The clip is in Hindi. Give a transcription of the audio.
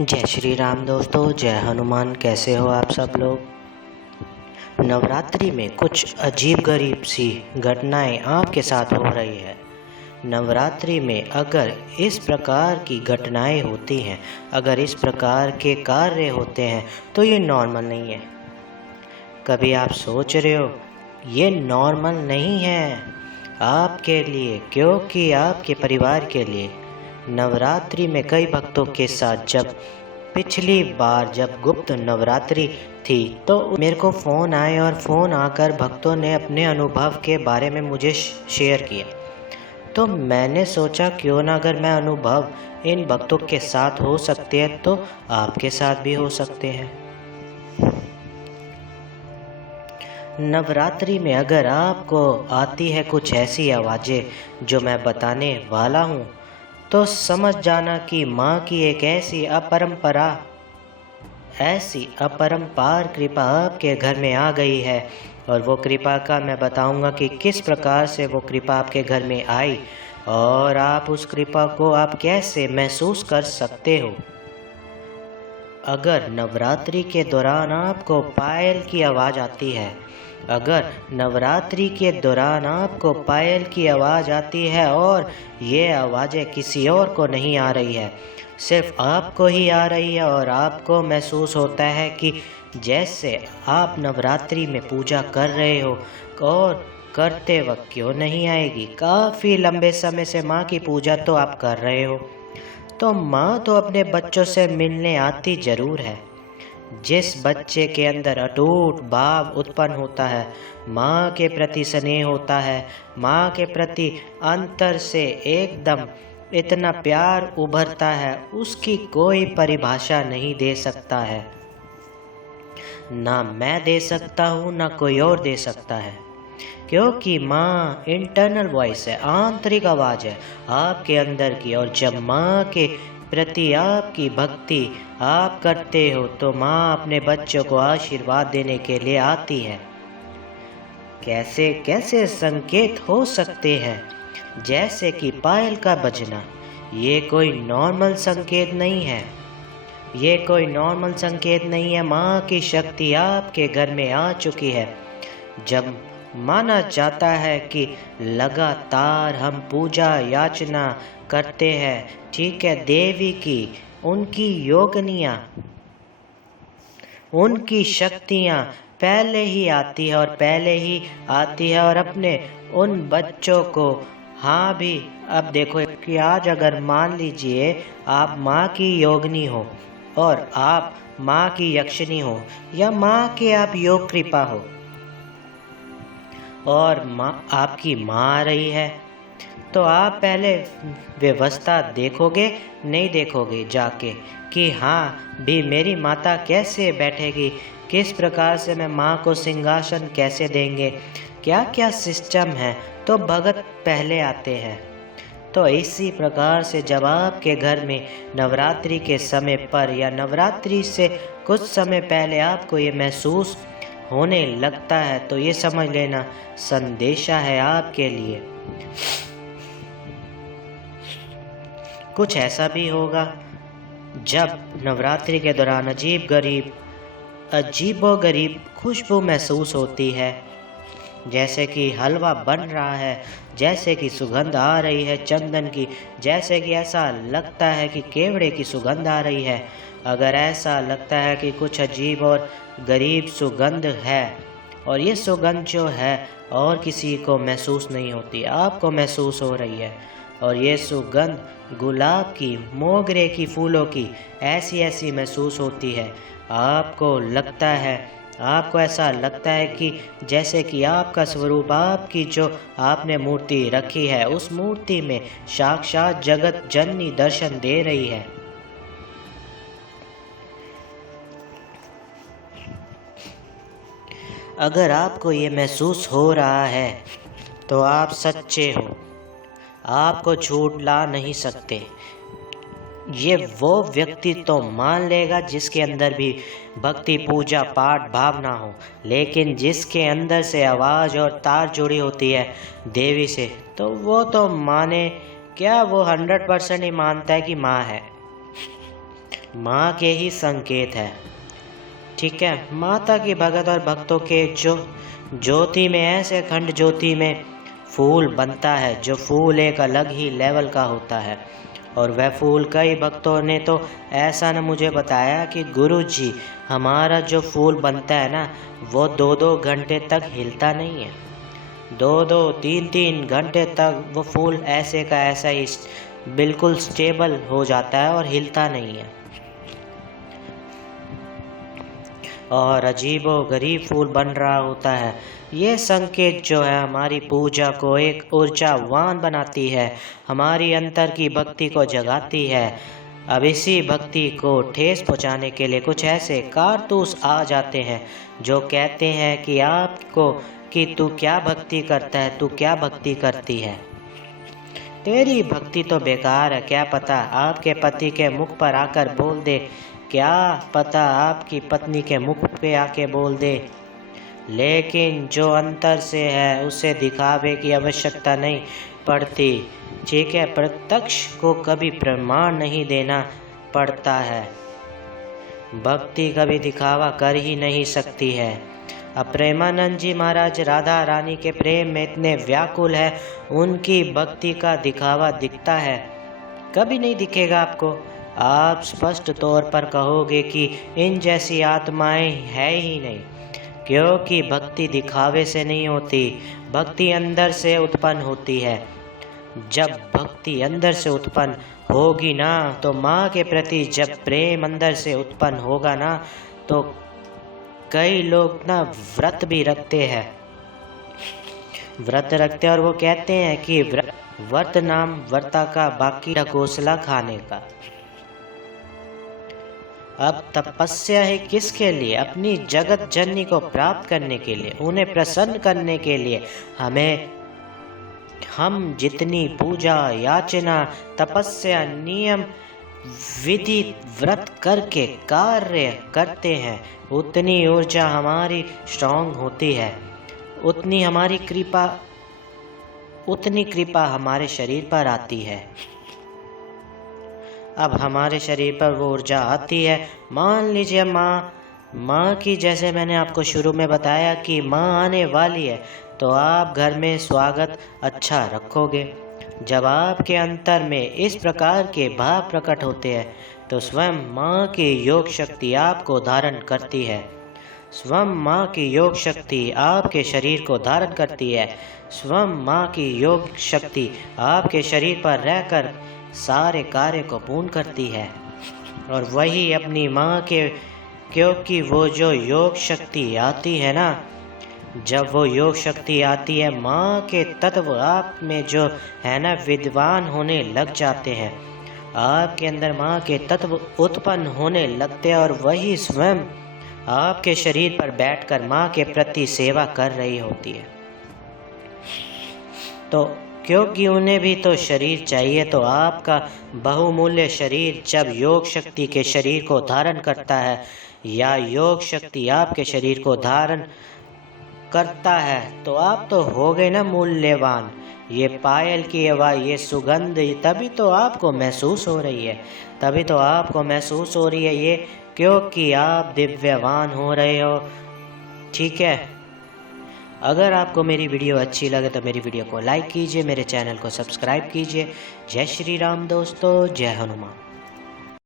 जय श्री राम दोस्तों, जय हनुमान। कैसे हो आप सब लोग। नवरात्रि में कुछ अजीब गरीब सी घटनाएं आपके साथ हो रही है। नवरात्रि में अगर इस प्रकार की घटनाएं होती हैं, अगर इस प्रकार के कार्य होते हैं तो ये नॉर्मल नहीं है। कभी आप सोच रहे हो ये नॉर्मल नहीं है आपके लिए, क्योंकि आपके परिवार के लिए नवरात्रि में कई भक्तों के साथ जब पिछली बार जब गुप्त नवरात्रि थी तो मेरे को फ़ोन आए और फ़ोन आकर भक्तों ने अपने अनुभव के बारे में मुझे शेयर किया। तो मैंने सोचा क्यों ना अगर मैं अनुभव इन भक्तों के साथ हो सकते हैं तो आपके साथ भी हो सकते हैं। नवरात्रि में अगर आपको आती है कुछ ऐसी आवाज़ें जो मैं बताने वाला हूँ तो समझ जाना कि माँ की एक ऐसी अपरंपार कृपा आपके घर में आ गई है। और वो कृपा का मैं बताऊंगा कि किस प्रकार से वो कृपा आपके घर में आई और आप उस कृपा को आप कैसे महसूस कर सकते हो। अगर नवरात्रि के दौरान आपको पायल की आवाज़ आती है, अगर नवरात्रि के दौरान आपको पायल की आवाज़ आती है और ये आवाज़ें किसी और को नहीं आ रही है, सिर्फ आपको ही आ रही है और आपको महसूस होता है कि जैसे आप नवरात्रि में पूजा कर रहे हो और करते वक्त क्यों नहीं आएगी, काफ़ी लंबे समय से माँ की पूजा तो आप कर रहे हो, तो माँ तो अपने बच्चों से मिलने आती ज़रूर है। जिस बच्चे के अंदर अटूट भाव उत्पन्न होता है, माँ के प्रति स्नेह होता है, माँ के प्रति अंतर से एकदम इतना प्यार उभरता है, उसकी कोई परिभाषा नहीं दे सकता है। ना मैं दे सकता हूँ, ना कोई और दे सकता है, क्योंकि माँ इंटरनल वॉइस है, आंतरिक आवाज़ है आपके अंदर की। और जब माँ के प्रति आपकी भक्ति आप करते हो तो माँ अपने बच्चों को आशीर्वाद देने के लिए आती है। कैसे कैसे संकेत हो सकते हैं, जैसे कि पायल का बजना, ये कोई नॉर्मल संकेत नहीं है, ये कोई नॉर्मल संकेत नहीं है। माँ की शक्ति आपके घर में आ चुकी है। जब माना जाता है कि लगातार हम पूजा याचना करते हैं, ठीक है, देवी की, उनकी योगनियाँ, उनकी शक्तियाँ पहले ही आती है और पहले ही आती है और अपने उन बच्चों को, हाँ भी अब देखो कि आज अगर मान लीजिए आप माँ की योगिनी हो और आप माँ की यक्षिणी हो या माँ के आप योग कृपा हो और माँ आपकी माँ आ रही है, तो आप पहले व्यवस्था देखोगे, नहीं देखोगे जाके कि हाँ भी मेरी माता कैसे बैठेगी, किस प्रकार से मैं माँ को सिंहासन कैसे देंगे, क्या क्या सिस्टम है, तो भगत पहले आते हैं। तो इसी प्रकार से जब आपके घर में नवरात्रि के समय पर या नवरात्रि से कुछ समय पहले आपको ये महसूस होने लगता है तो ये समझ लेना संदेशा है आपके लिए। कुछ ऐसा भी होगा जब नवरात्रि के दौरान अजीबोगरीब खुशबू महसूस होती है, जैसे कि हलवा बन रहा है, जैसे कि सुगंध आ रही है चंदन की, जैसे कि ऐसा लगता है कि केवड़े की सुगंध आ रही है। अगर ऐसा लगता है कि कुछ अजीब और गरीब सुगंध है और ये सुगंध जो है और किसी को महसूस नहीं होती, आपको महसूस हो रही है, और ये सुगंध गुलाब की, मोगरे की, फूलों की ऐसी महसूस होती है, आपको ऐसा लगता है कि जैसे कि आपका स्वरूप, आपकी जो आपने मूर्ति रखी है, उस मूर्ति में साक्षात जगत जननी दर्शन दे रही है। अगर आपको ये महसूस हो रहा है तो आप सच्चे हो, आपको झूठ ला नहीं सकते। ये वो व्यक्ति तो मान लेगा जिसके अंदर भी भक्ति, पूजा, पाठ भावना हो, लेकिन जिसके अंदर से आवाज़ और तार जुड़ी होती है देवी से, तो वो तो माने क्या, वो 100% ही मानता है कि माँ है। माँ के ही संकेत है। ठीक है, माता की भगत और भक्तों के जो ज्योति में, ऐसे खंड ज्योति में फूल बनता है, जो फूल एक अलग ही लेवल का होता है। और वह फूल, कई भक्तों ने तो ऐसा न मुझे बताया कि गुरुजी, हमारा जो फूल बनता है ना, वो 2-2 घंटे तक हिलता नहीं है। 2-2, 3-3 घंटे तक वो फूल ऐसे का ऐसा ही बिल्कुल स्टेबल हो जाता है और हिलता नहीं है। और अजीबो गरीब फूल बन रहा होता है। ये संकेत जो है हमारी पूजा को एक ऊर्जावान बनाती है, हमारी अंतर की भक्ति को जगाती है। अब इसी भक्ति को ठेस पहुँचाने के लिए कुछ ऐसे कारतूस आ जाते हैं जो कहते हैं कि आपको कि तू क्या भक्ति करता है, तू क्या भक्ति करती है, तेरी भक्ति तो बेकार है। क्या पता आपके पति के मुख पर आकर बोल दे, क्या पता आपकी पत्नी के मुख पे आके बोल दे, लेकिन जो अंतर से है उसे दिखावे की आवश्यकता नहीं पड़ती। ठीक है, प्रत्यक्ष को कभी प्रमाण नहीं देना पड़ता है। भक्ति कभी दिखावा कर ही नहीं सकती है। अब प्रेमानंद जी महाराज राधा रानी के प्रेम में इतने व्याकुल है, उनकी भक्ति का दिखावा दिखता है? कभी नहीं दिखेगा आपको। आप स्पष्ट तौर पर कहोगे कि इन जैसी आत्माएं है ही नहीं, क्योंकि भक्ति दिखावे से नहीं होती, भक्ति अंदर से उत्पन्न होती है। जब भक्ति अंदर से उत्पन्न होगी ना, तो माँ के प्रति जब प्रेम अंदर से उत्पन्न होगा ना, तो कई लोग ना व्रत भी रखते हैं, और वो कहते हैं कि व्रत नाम व्रता का, बाकी ढकोसला खाने का। अब तपस्या है किसके लिए? अपनी जगत जननी को प्राप्त करने के लिए, उन्हें प्रसन्न करने के लिए। हम जितनी पूजा याचना, तपस्या, नियम, विधि, व्रत करके कार्य करते हैं, उतनी ऊर्जा हमारी स्ट्रांग होती है, उतनी कृपा हमारे शरीर पर आती है। अब हमारे शरीर पर वो ऊर्जा आती है। मान लीजिए माँ की, जैसे मैंने आपको शुरू में बताया कि माँ आने वाली है, तो आप घर में स्वागत अच्छा रखोगे। जब आपके अंतर में इस प्रकार के भाव प्रकट होते हैं, तो स्वयं माँ की योग शक्ति आपको धारण करती है। स्वयं माँ की योग शक्ति आपके शरीर को धारण करती है। स्वयं माँ की योग शक्ति आपके शरीर पर रहकर सारे कार्य को पूर्ण करती है। और वही अपनी माँ के, क्योंकि वो जो योग शक्ति आती है ना, जब वो योग शक्ति आती है, माँ के तत्व आप में जो है ना विद्वान होने लग जाते हैं। आपके अंदर माँ के तत्व उत्पन्न होने लगते हैं, और वही स्वयं आपके शरीर पर बैठकर माँ के प्रति सेवा कर रही होती है। तो क्योंकि उन्हें भी तो शरीर चाहिए, तो आपका बहुमूल्य शरीर जब योग शक्ति के शरीर को धारण करता है, या योग शक्ति आपके शरीर को धारण करता है, तो आप तो हो गए ना मूल्यवान। ये पायल की आवाज़, ये सुगंध, तभी तो आपको महसूस हो रही है, ये क्योंकि आप दिव्यवान हो रहे हो। ठीक है, अगर आपको मेरी वीडियो अच्छी लगे तो मेरी वीडियो को लाइक कीजिए, मेरे चैनल को सब्सक्राइब कीजिए। जय श्री राम दोस्तों, जय हनुमान।